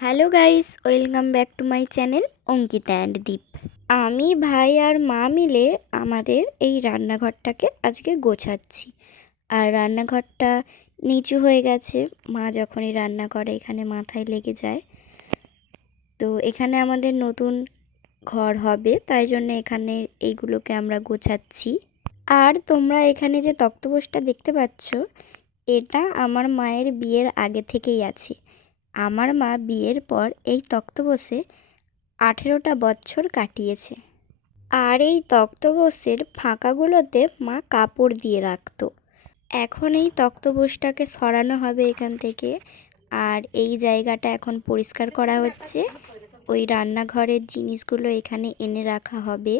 Hello guys, welcome back to my channel Ankita and Deep. আমি ভাই আর মা মিলে আমাদের এই রান্নাঘরটাকে আজকে গোছাচ্ছি। আর রান্নাঘরটা নিচু হয়ে গেছে, মা যখনই রান্না করে এখানে মাথায় লেগে যায়। তো এখানে আমাদের নতুন ঘর হবে, তাই জন্য এখানে এইগুলোকে আমরা গোছাচ্ছি। আর তোমরা এখানে যে তক্তপোষটা দেখতে পাচ্ছ, এটা আমার মায়ের বিয়ের আগে থেকেই আছে। আমার মা বিয়ের পর এই তক্তপোষে আঠেরোটা বছর কাটিয়েছে। আর এই তক্তপোষের ফাঁকাগুলোতে মা কাপড় দিয়ে রাখতো। এখন এই তক্তপোষটাকে সরানো হবে এখান থেকে। আর এই জায়গাটা এখন পরিষ্কার করা হচ্ছে। ওই রান্নাঘরের জিনিসগুলো এখানে এনে রাখা হবে।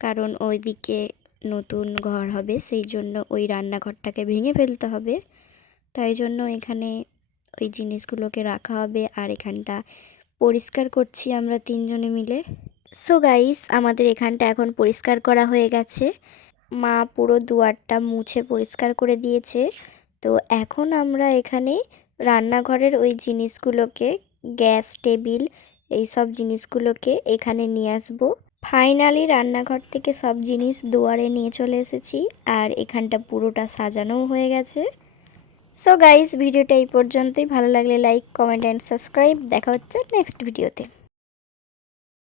কারণ ওইদিকে নতুন ঘর হবে, সেই জন্য ওই রান্নাঘরটাকে ভেঙে ফেলতে হবে। তাই জন্য এখানে ওই জিনিসগুলোকে রাখা হবে আর এখানটা পরিষ্কার করছি আমরা তিনজনে মিলে। সো গাইস আমাদের এখানটা এখন পরিষ্কার করা হয়ে গেছে। মা পুরো দুয়ারটা মুছে পরিষ্কার করে দিয়েছে। তো এখন আমরা এখানে রান্নাঘরের ওই জিনিসগুলোকে, গ্যাস, টেবিল এই সব জিনিসগুলোকে এখানে নিয়ে আসব। ফাইনালি রান্নাঘর থেকে সব জিনিস দুয়ারে নিয়ে চলে এসেছি। আর এখানটা পুরোটা সাজানোও হয়ে গেছে। সো গাইস ভিডিওটা এই পর্যন্তই। ভালো লাগলে লাইক কমেন্ট অ্যান্ড সাবস্ক্রাইব দেখা হচ্ছে নেক্সট ভিডিওতে